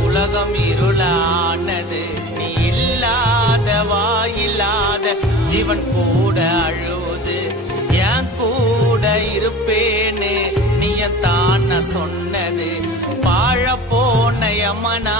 உலகம் இருளானது. நீ இல்லாத வாயில்லாத ஜீவன் கூட அழுது என் கூட இருப்பேன்னு நீ தான் சொன்னது. பாழ போன யமனா